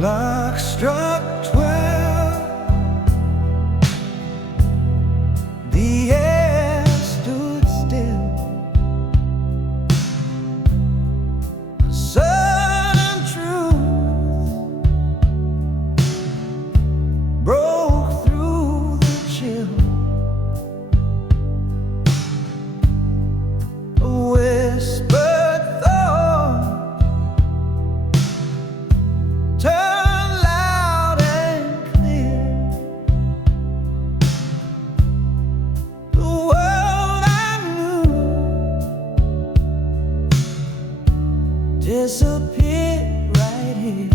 Clock struck 12. The air stood still. A sudden truth broke through the chill. A whispered thought turned loud and clear. The world I knew disappeared right here.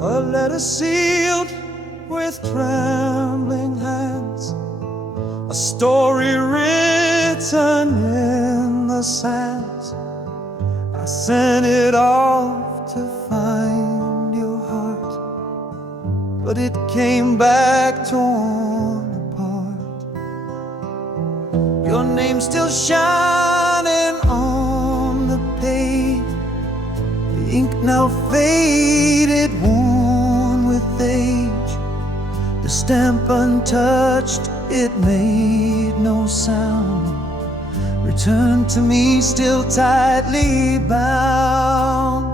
A letter sealed with trembling hands, a story written in the sands. I sent it off to find your heart, but it came back torn apart. Your name still shining on the page, the ink now faded, worn with age. The stamp untouched, it made no sound. Return to me still tightly bound.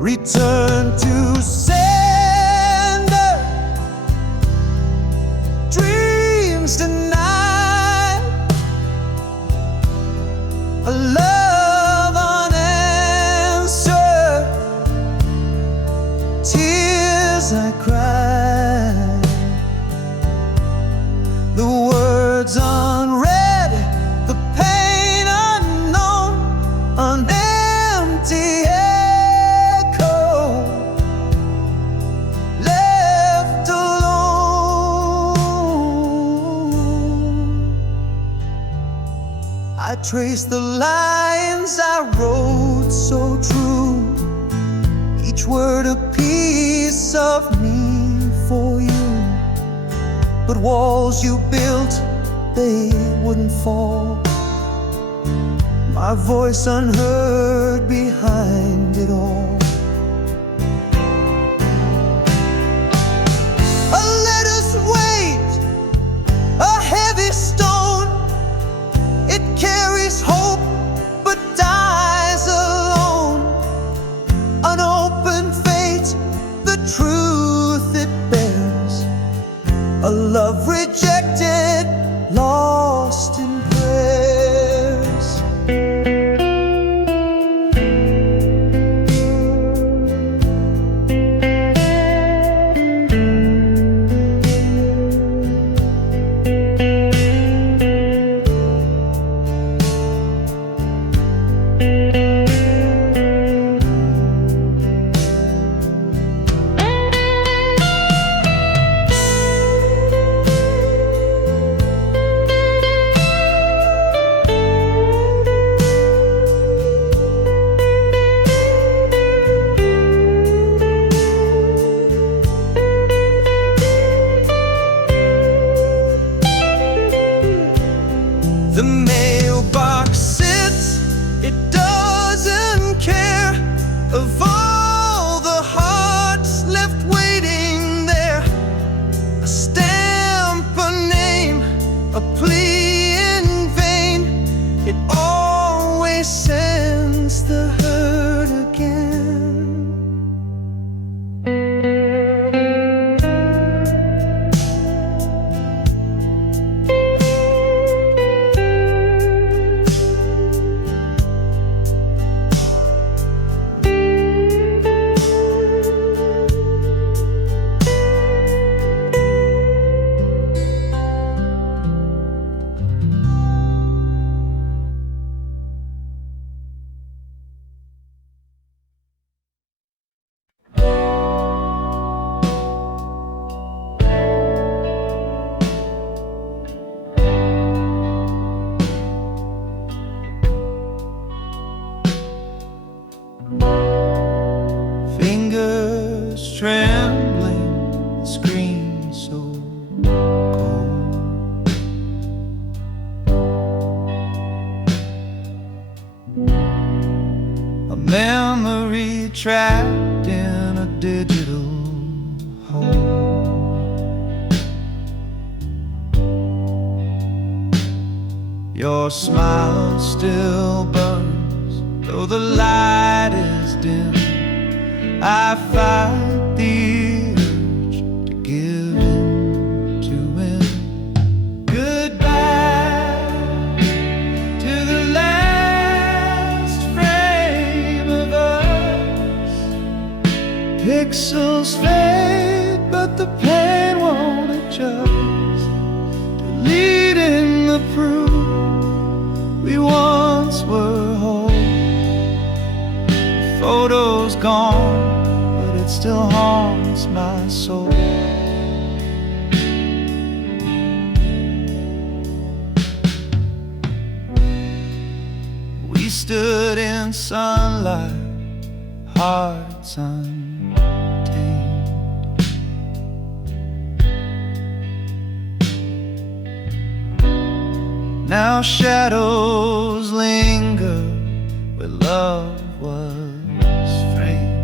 Return to sender, dreams denied, a love unanswered, tears I cried, the words unread, the pain unknown, an empty echo, left alone. I traced the lines I wrote so true, each word a piece of me for you. But walls you built, they wouldn't fall. My voice unheard behind it all. A letter's weight, a heavy stone. It carries hope but dies alone. An open fate, the truth it bears. A love rejected, lost in prayers. trembling, screen so cold. A memory trapped in a digital hole. Your smile still burns, though the light is dim. I fight the urge to give in, to win. Goodbye to the last frame of us. Pixels fade, but the pain won't adjust. Deleting the proof we once were whole. The photo's gone, but it still haunts my soul. We stood in sunlight, hearts untamed. Now shadows linger where love was framed.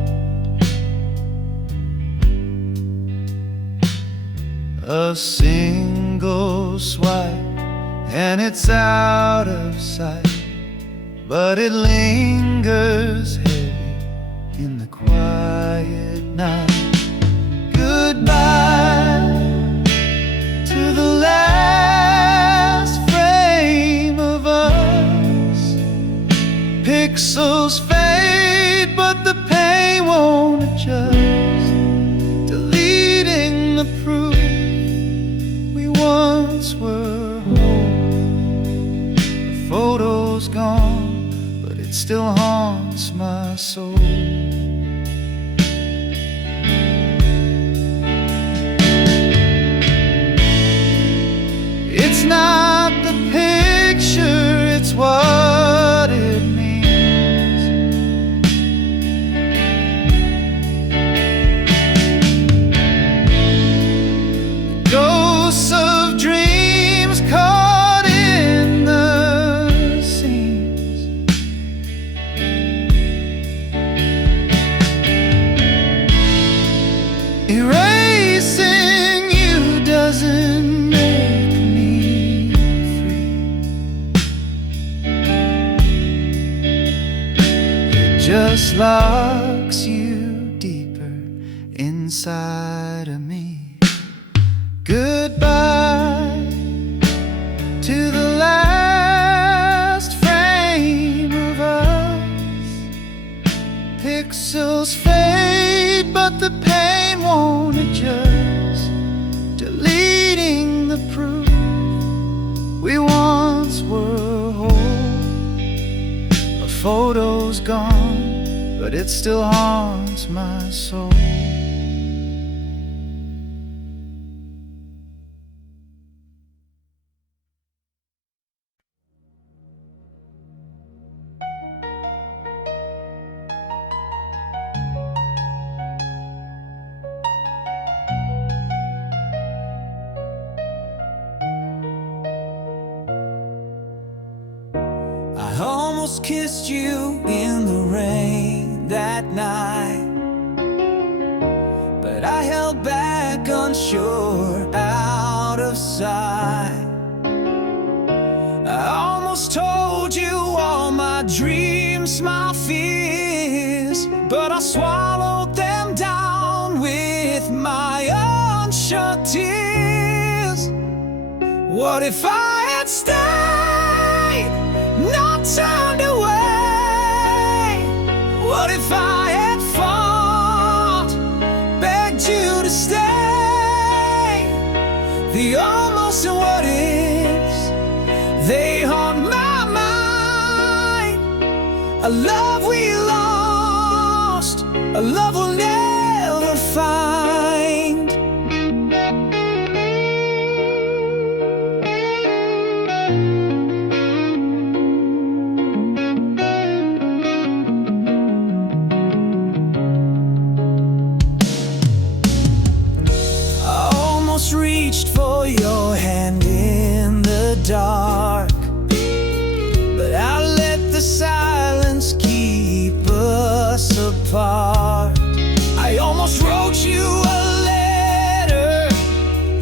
A single swipe and it's out of sight, but it lingers heavy in the quiet night. Goodbye to the last frame of us. Pixels fade, but the pain won't adjust. Deleting the proof we once were whole. The photo's gone, but it still haunts my soul. It's not the picture, it's what it means. The ghosts of dreams caught in the seams. Erasing you doesn't make me free. It just locks you deeper inside of me. Goodbye to the last frame of us. Pixels fade, but the pain won't adjust. Deleting the proof we once were whole. A photo's gone, but it still haunts my soul. I almost kissed you in the rain that night, but I held back, unsure, out of sight. I almost told you all my dreams, my fears, but I swallowed them down with my unshut tears. What if I had stayed, not turned away? What if I had fought, begged you to stay? The almost and what ifs, they haunt my mind. A love we lost, a love we'll never find. apart. I almost wrote you a letter,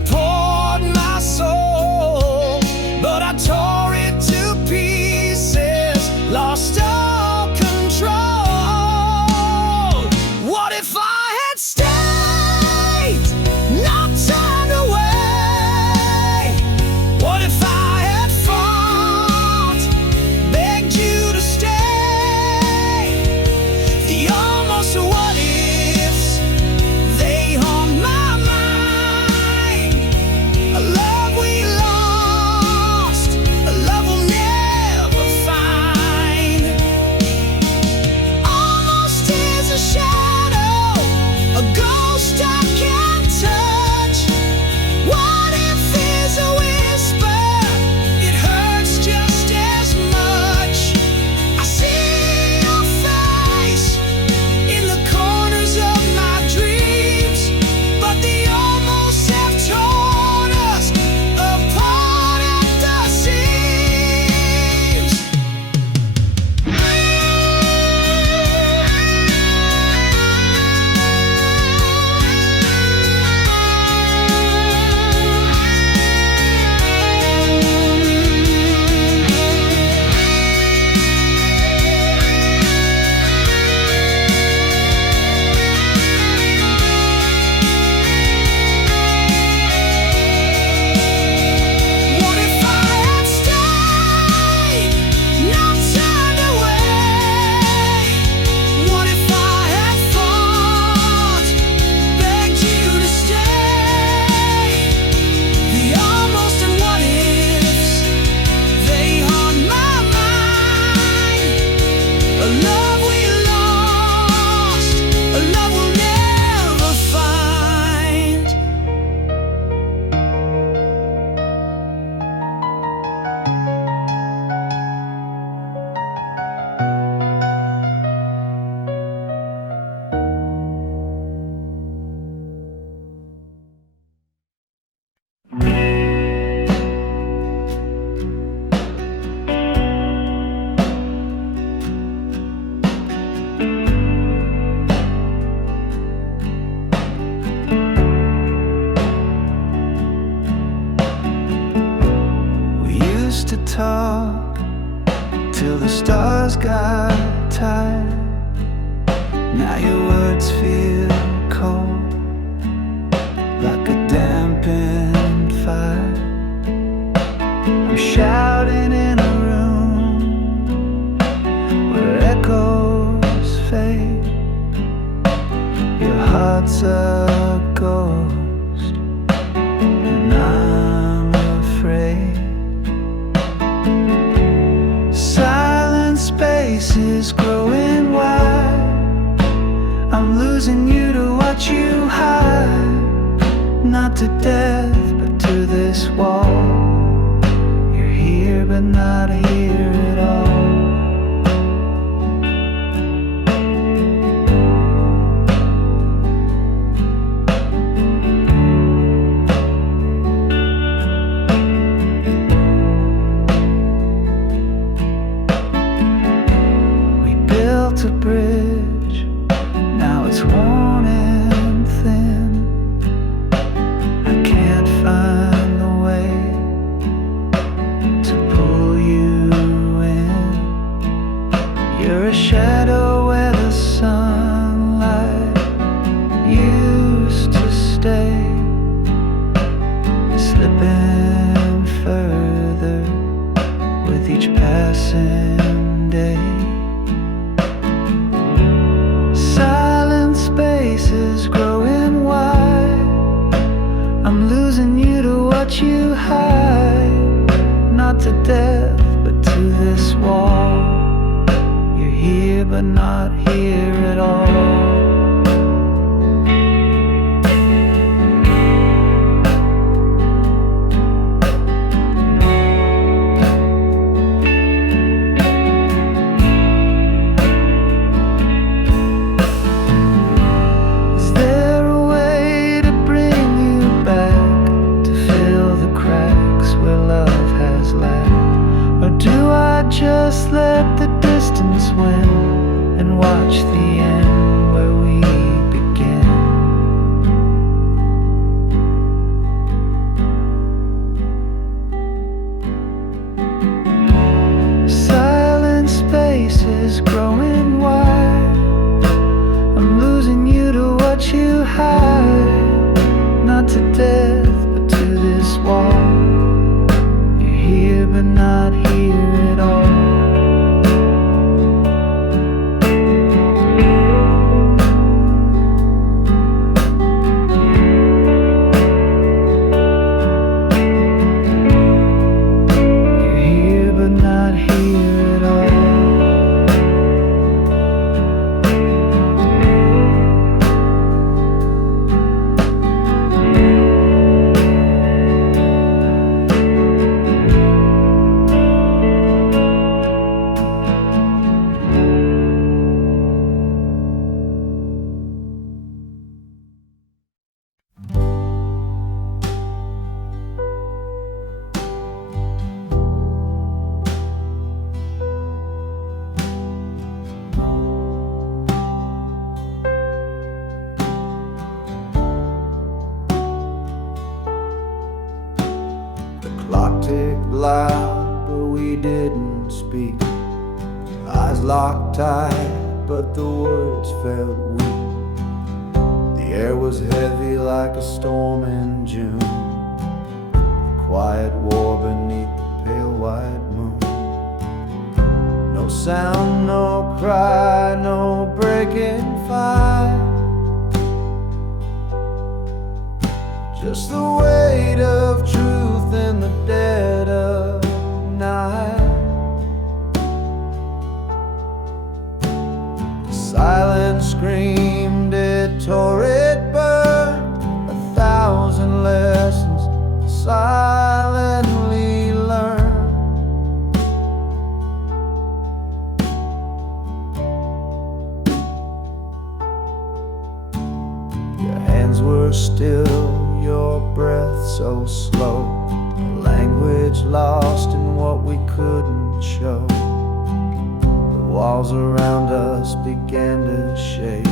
poured my soul, but I tore it to pieces, lost all control. What if I had stayed, not turned away? What if I had fought, begged you to stay? The almost what ifs, they haunt my mind. A love we lost, a love we'll never find. Almost is a shadow, a ghost I can't touch. What if is a whisper, it hurts just as much. I see your face in the corners of my dreams, but the almost have torn us apart at the seams. What if I had stayed, not turned away? What if I had fought, begged you to stay? The almost and what ifs, they haunt my mind. A love we lost, a love we'll never find. We used to talk till the stars got tired. Now your words feel cold, like a dampened fire. I'm shouting in a room where echoes fade. Your heart's a ghost, and I'm afraid. Silent spaces growing wide. I'm losing you to watch you hide. Not to death, but to this wall. You're here, but not here at all. We built a bridge, now it's worn and thin. I can't find the way to pull you in. You're a shadow where the sunlight used to stay, slipping further with each passing day. Silent spaces growing wide. I'm losing you to watch you hide. Not to death, but to this wall. You're here, but not here at all. Is there a way to bring you back, to fill the cracks where love has lacked? Or do I just let the distance win and watch the end loud, but we didn't speak. Eyes locked tight, but the words felt weak. The air was heavy like a storm in June. Quiet war beneath the pale white moon. No sound, no cry, no breaking fire. Just the weight of truth in the dead of night. The silence screamed, it tore, it burned. 1,000 lessons silently learned. Your hands were still, your breath so slow, a language lost in what we couldn't show. The walls around us began to shake,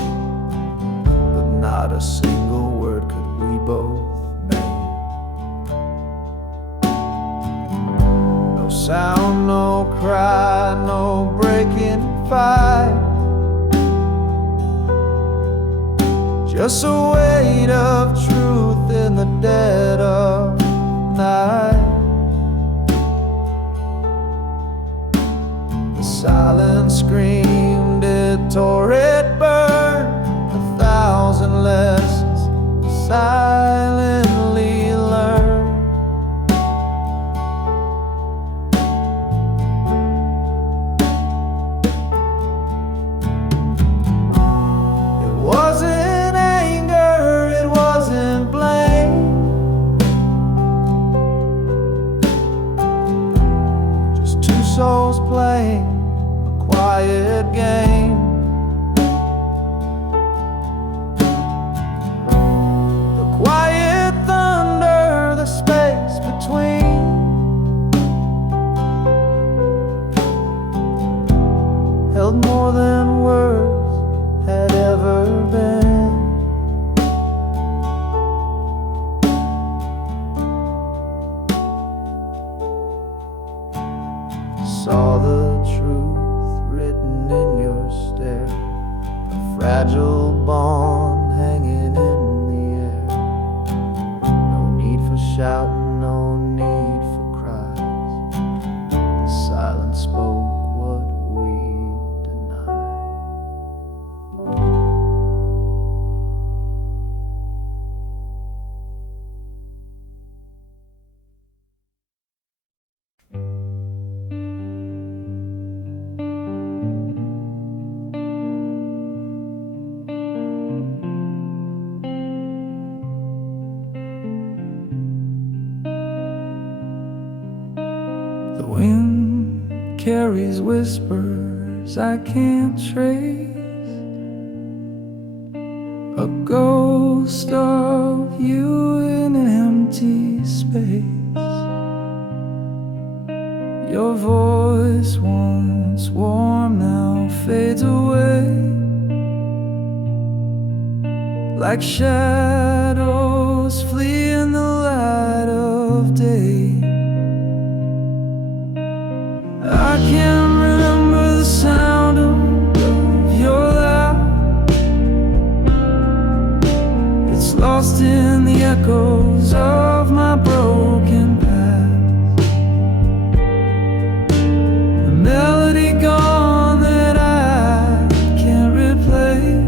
but not a single word could we both make. No sound, no cry, no breaking fight. Just a weight of truth in the dead of night. The silence screamed, it tore, it burned. 1,000 lessons silently learned. It wasn't souls playing a quiet game. The quiet thunder, the space between. Held more than words had ever been. Saw the truth written in your stare, a fragile bond hanging in the air. No need for shouting, no need for cries. The silence spoke what we denied. The wind carries whispers I can't trace, a ghost of you in an empty space. Your voice, once warm, now fades away, like shadows flee in the light of day. I can't remember the sound of your laugh. It's lost in the echoes of my broken past. A melody gone that I can't replace.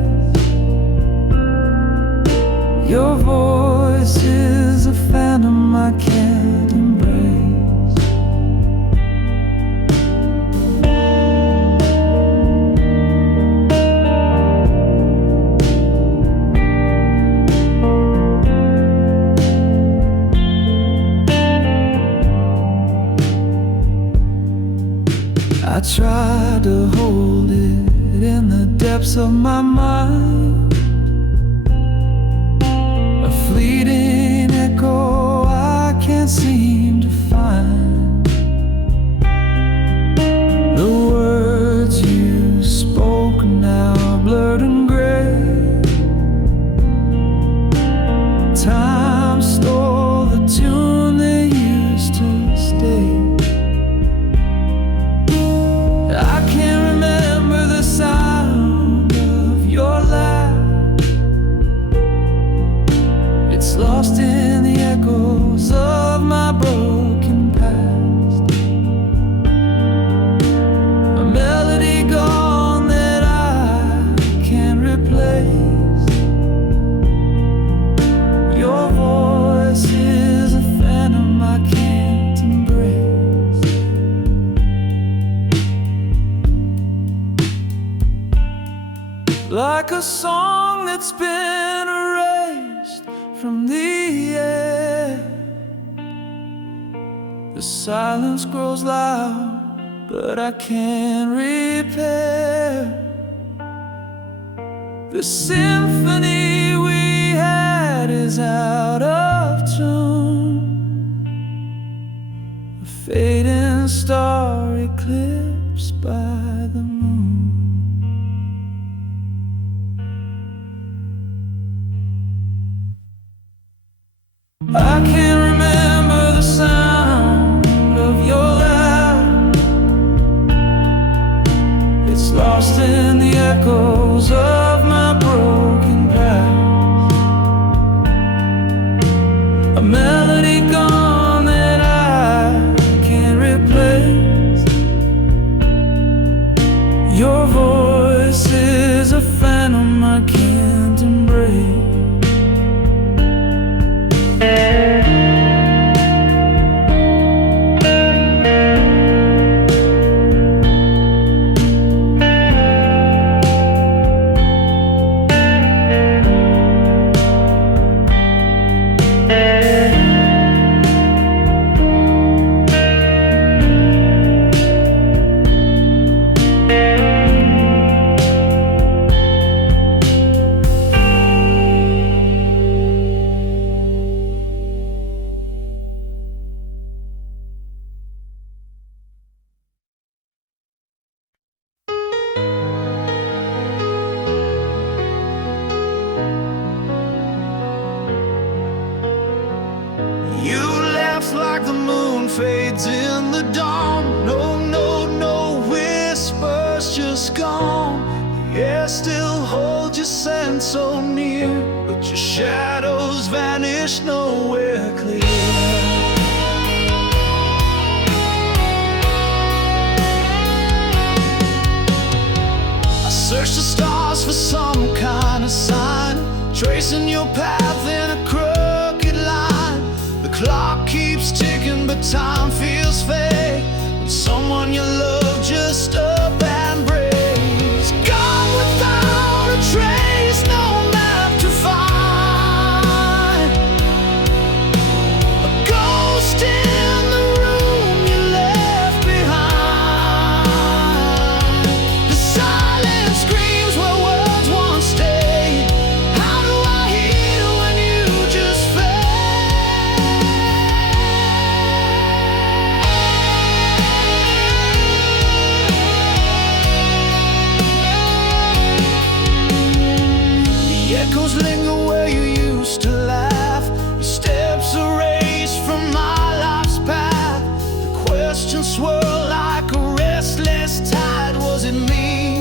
Your voice is a phantom I can't embrace. I tried to hold it in the depths of my mind, a fleeting echo I can't seem to find. The words you spoke now blurred and gray. Time stole the tune they used to stay. It's lost in the echoes of my broken past. A melody gone that I can't replace. Your voice is a phantom I can't embrace. Like a song that's been erased from the air, the silence grows loud, but I can't repair the symphony we had is out of tune. A fading star eclipsed by the moon. I can't remember the sound of your laugh. It's lost in the echoes of my broken past. A melody gone that I can't replace. Your voice is a phantom I can't embrace. You laughed like the moon fades in the dawn. No, no, no whispers, just gone. The air still holds your scent so near, but your shadows vanish nowhere clear. I search the stars for some kind of sign, tracing your path in a crooked line. The clock keeps ticking, but time feels fake when someone you love just up and breaks. Gone without a trace, no map to find. A ghost in the room you left behind. The silence screams where words once stayed. How do I heal when you just The echoes linger where you used to laugh. Your steps erased from my life's path. The questions swirl like a restless tide. Was it me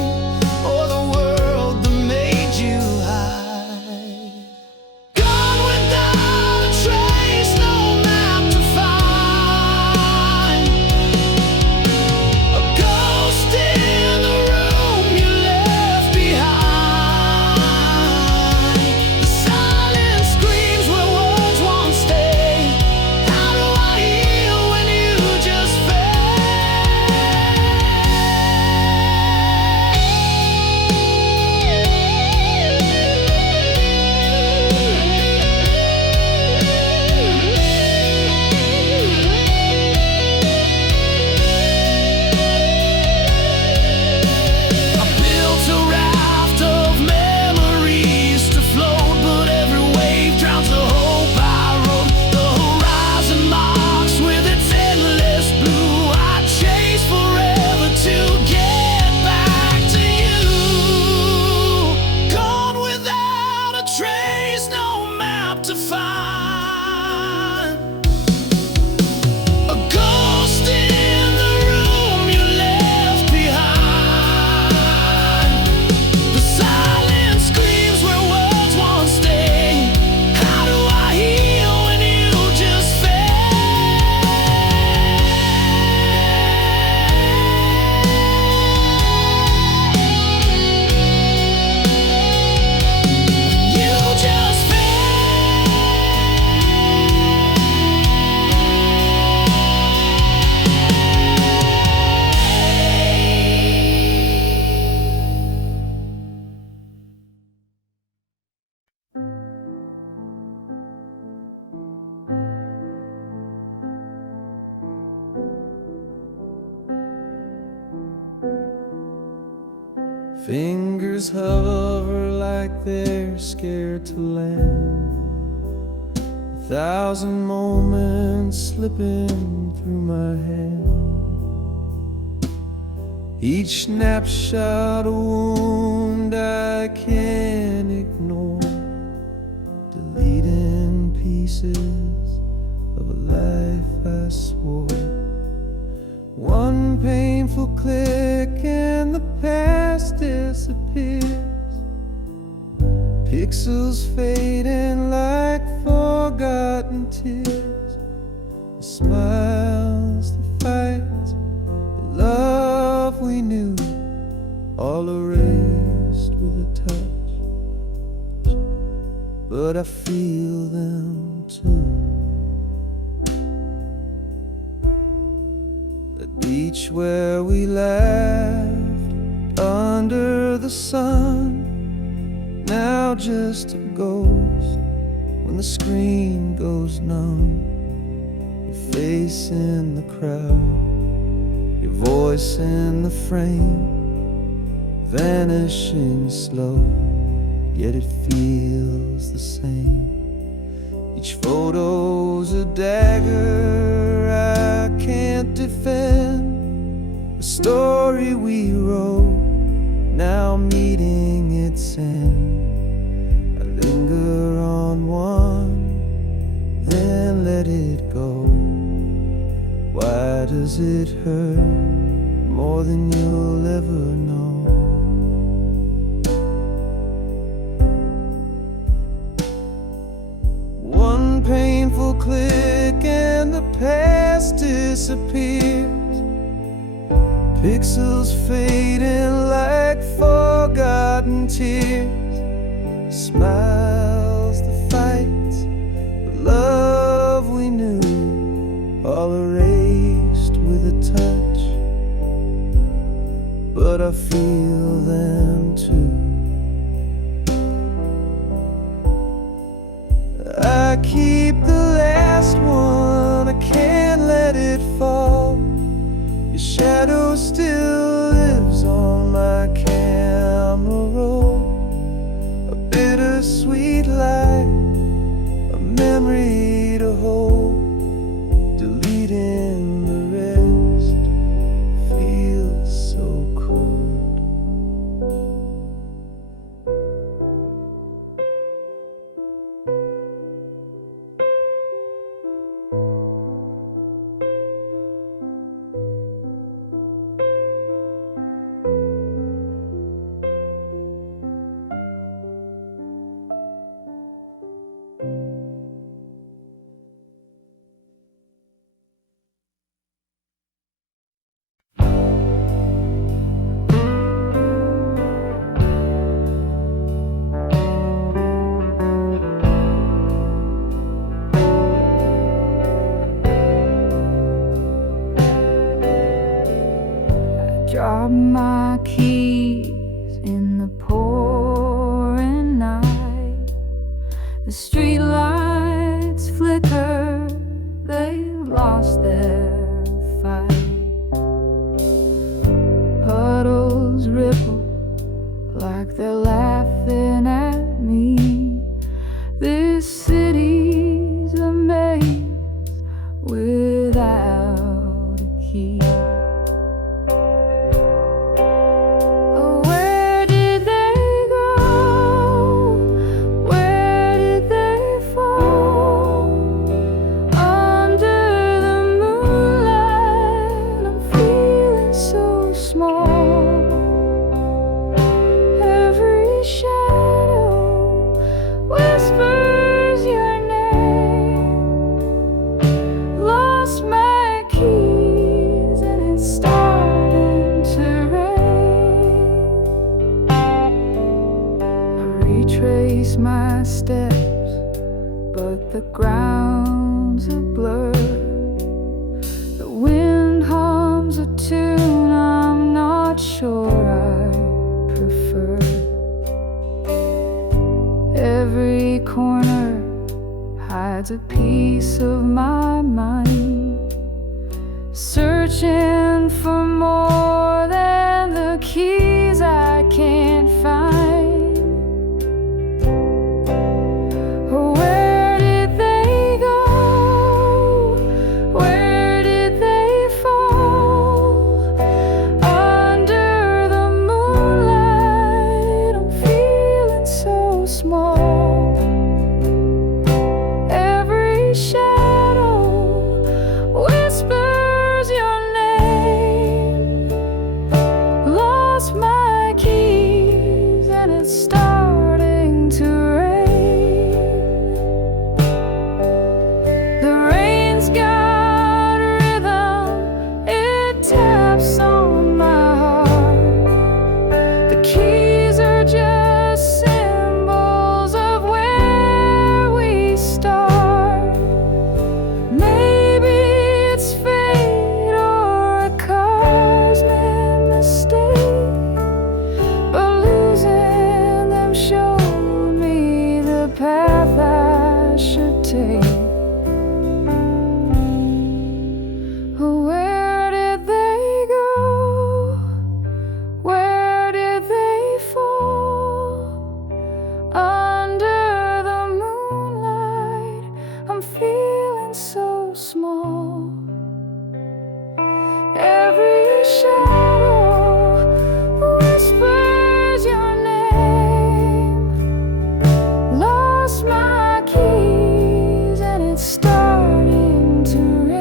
or the world that made you hide? Gone without a trace, no map to find. A ghost in the room you left behind. The silence screams where words once stayed. How do I heal when you just I built a raft of memories to float, but every wave drowns the hope I wrote. The horizon marks with its endless blue. I chase forever to get back to you. Gone without a trace, no map to find. A ghost in the room you left behind. The silence screams where words once stayed. How do I Fingers hover like they're scared to land. 1,000 moments slipping through my hand. Each snapshot a wound I can't ignore, deleting pieces of a life I swore. One painful click and the past disappears. Pixels fading like forgotten tears. The smiles, the fights, the love we knew, all erased with a touch. But I feel them too. The beach where we laughed under the sun, now just a ghost when the screen goes numb. Your face in the crowd, your voice in the frame, vanishing slow, yet it feels the same. Each photo's a dagger I can't defend, a story we wrote, now meeting its end. I linger on one, then let it go. Why does it hurt more than you'll ever know? One painful click and the past disappears. Pixels fading like forgotten tears. Smiles, the fights, the love we knew, all erased with a touch. But I feel them too. I keep the last one, I can't let it fall. Your shadow still lives on my camera roll. A bittersweet light, a memory to hold. Deleting the rest feels so cold. Drop my keys in the pouring night. The street lights flicker, they've lost their fight. Puddles ripple like they're laughing at me. This city's a maze without a key. Retrace my steps, but the ground's a blur. The wind hums a tune I'm not sure I prefer. Every corner hides a piece of my mind, searching for more than the keys I can't take. Where did they go? Where did they fall? Under the moonlight, I'm feeling so small. Every shadow whispers your name. Lost my keys and it's starting to rain.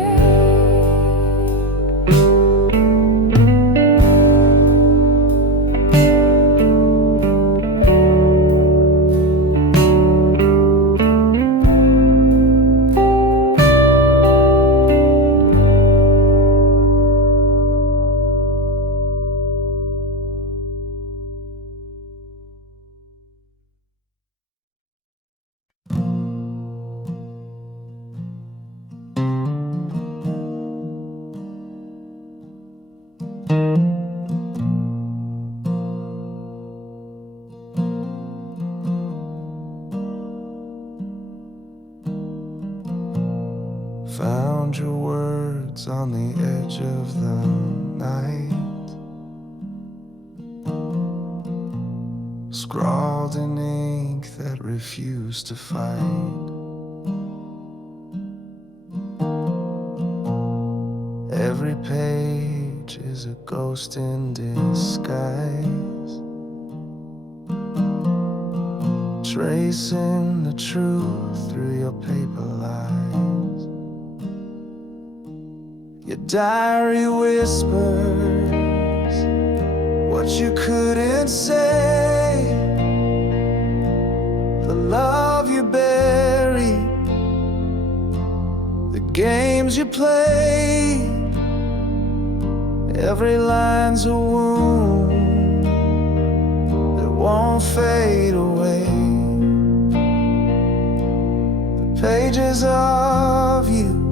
Found your words on the edge of the night, scrawled in ink that refused to fight. Every page is a ghost in disguise, tracing the truth through your paper lies. Your diary whispers what you couldn't say, the love you buried, the games you played. Every line's a wound that won't fade away. The pages of you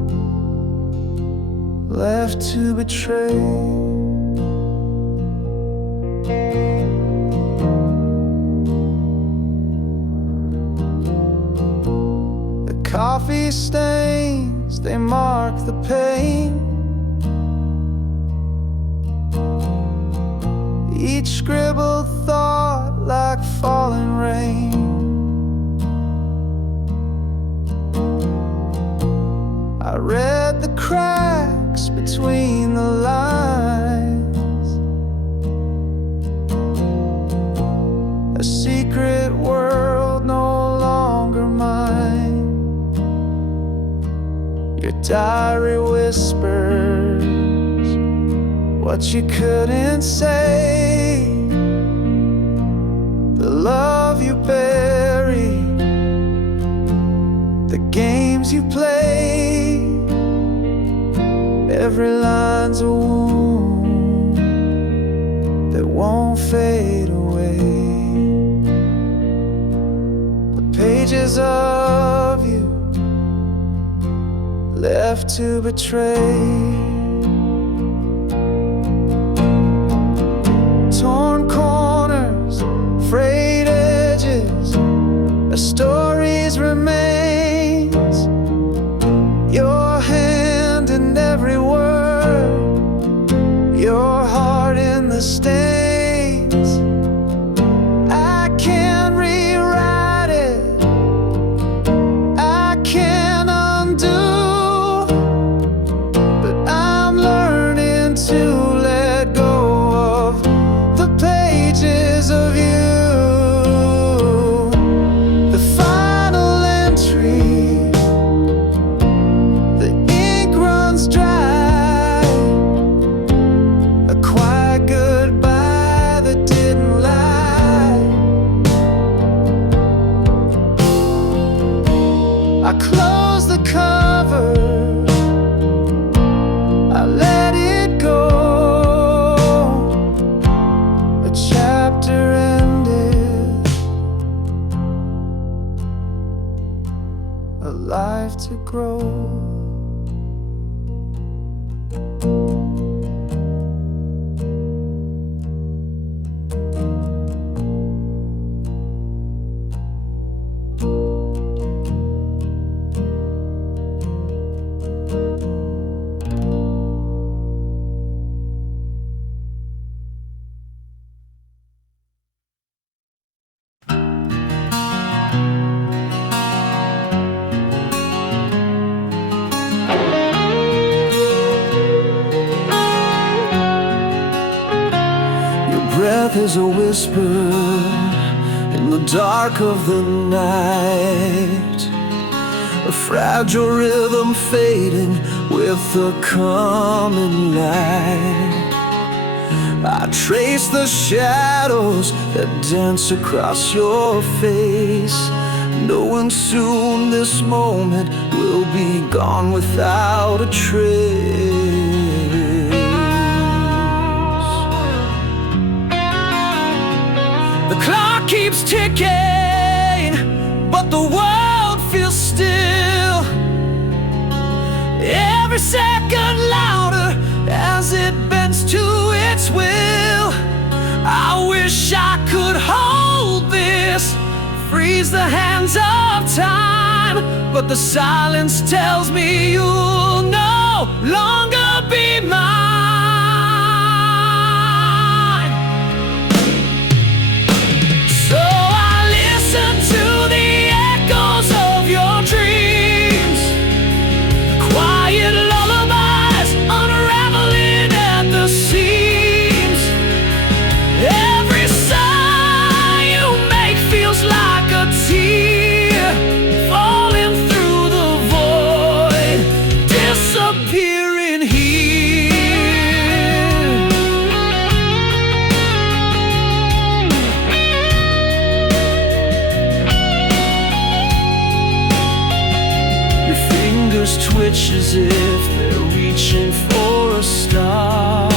left to betray. The coffee stains, they mark the pain. Each scribbled thought like falling rain. I read the cracks between the lines, a secret world no longer mine. Your diary whispers what you couldn't say, the love you buried, the games you played. Every line's a wound that won't fade away. The pages of you left to betray. Torn corners, frayed edges, a story's remains. Your hand in every word, your heart in the stains. I can't rewrite it, I can't undo, but I'm learning to let go of the pages of you. The final entry, the ink runs dry, a quiet goodbye that didn't lie. I close the cover, I let it go. A chapter ended, a life to grow. is a whisper in the dark of the night, a fragile rhythm fading with the coming light. I trace the shadows that dance across your face, knowing soon this moment will be gone without a trace. The clock keeps ticking, but the world feels still, every second louder as it bends to its will. I wish I could hold this, freeze the hands of time, but the silence tells me you'll no longer be mine. So I listen to the echoes of your dreams, the quiet lullabies unraveling at the seams. Every sigh you make feels like a tear falling through the void, disappearing here. Your fingers twitch as if they're reaching for a star.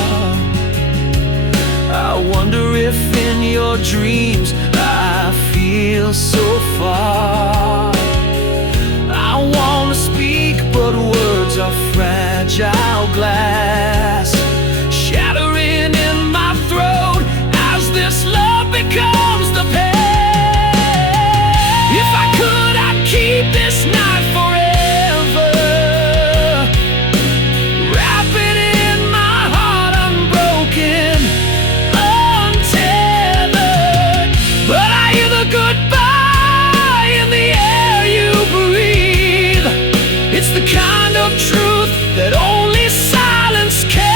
I wonder if in your dreams I feel so far. I wanna speak, but words are fragile glass, shattering in my throat as this love becomes the past. If I could, I'd keep this night forever, wrap it in my heart unbroken, untethered. But I hear the goodbye in the air you breathe. It's the kind of truth that only silence can.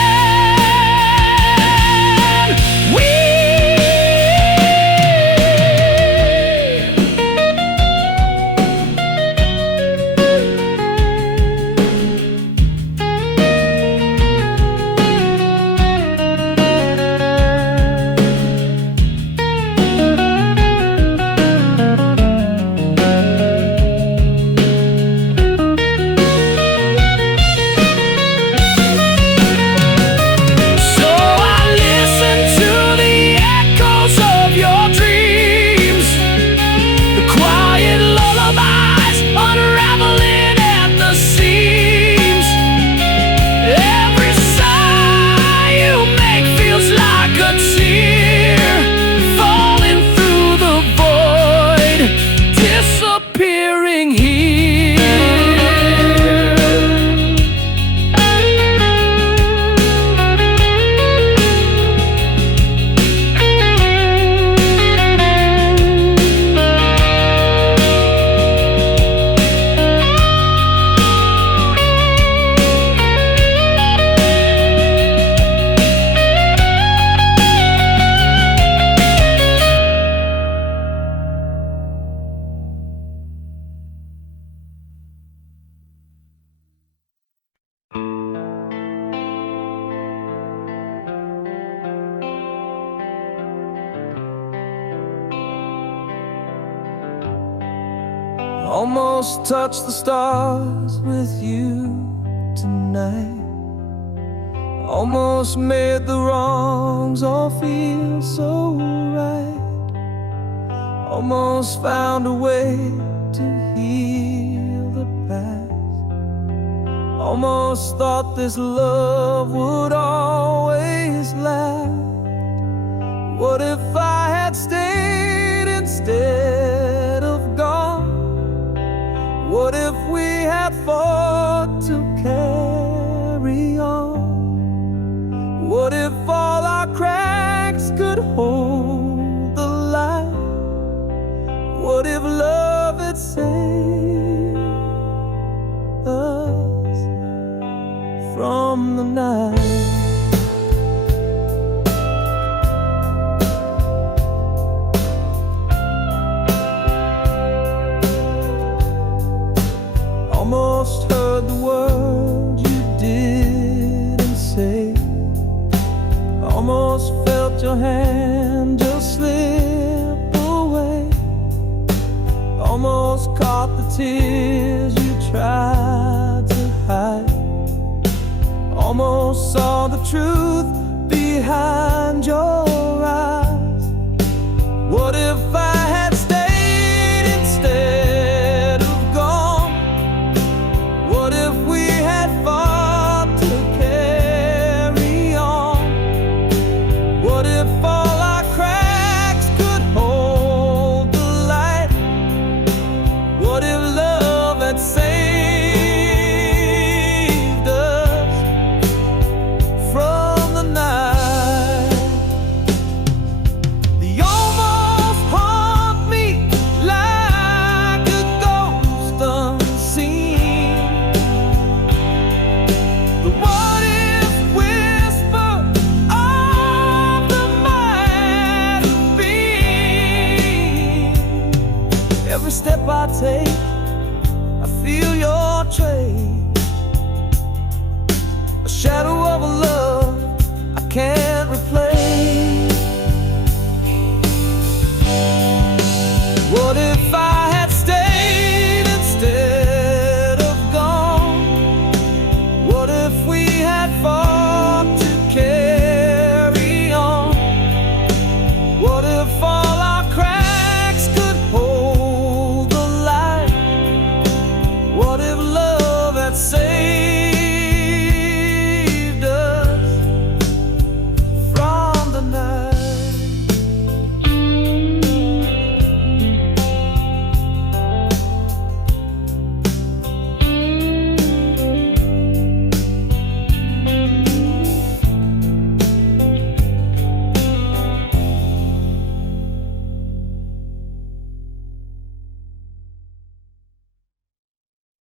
Disappearing here. Almost touched the stars with you tonight, almost made the wrongs all feel so right, almost found a way to heal the past, almost thought this love would always last. What if I had stayed instead of gone? What if we had fought to carry on? What if all our cracks could hold the light? What if love had saved us from the night? almost heard the words you didn't say. Almost felt your hand just slip away. Almost caught the tears you tried to hide. Almost saw the truth behind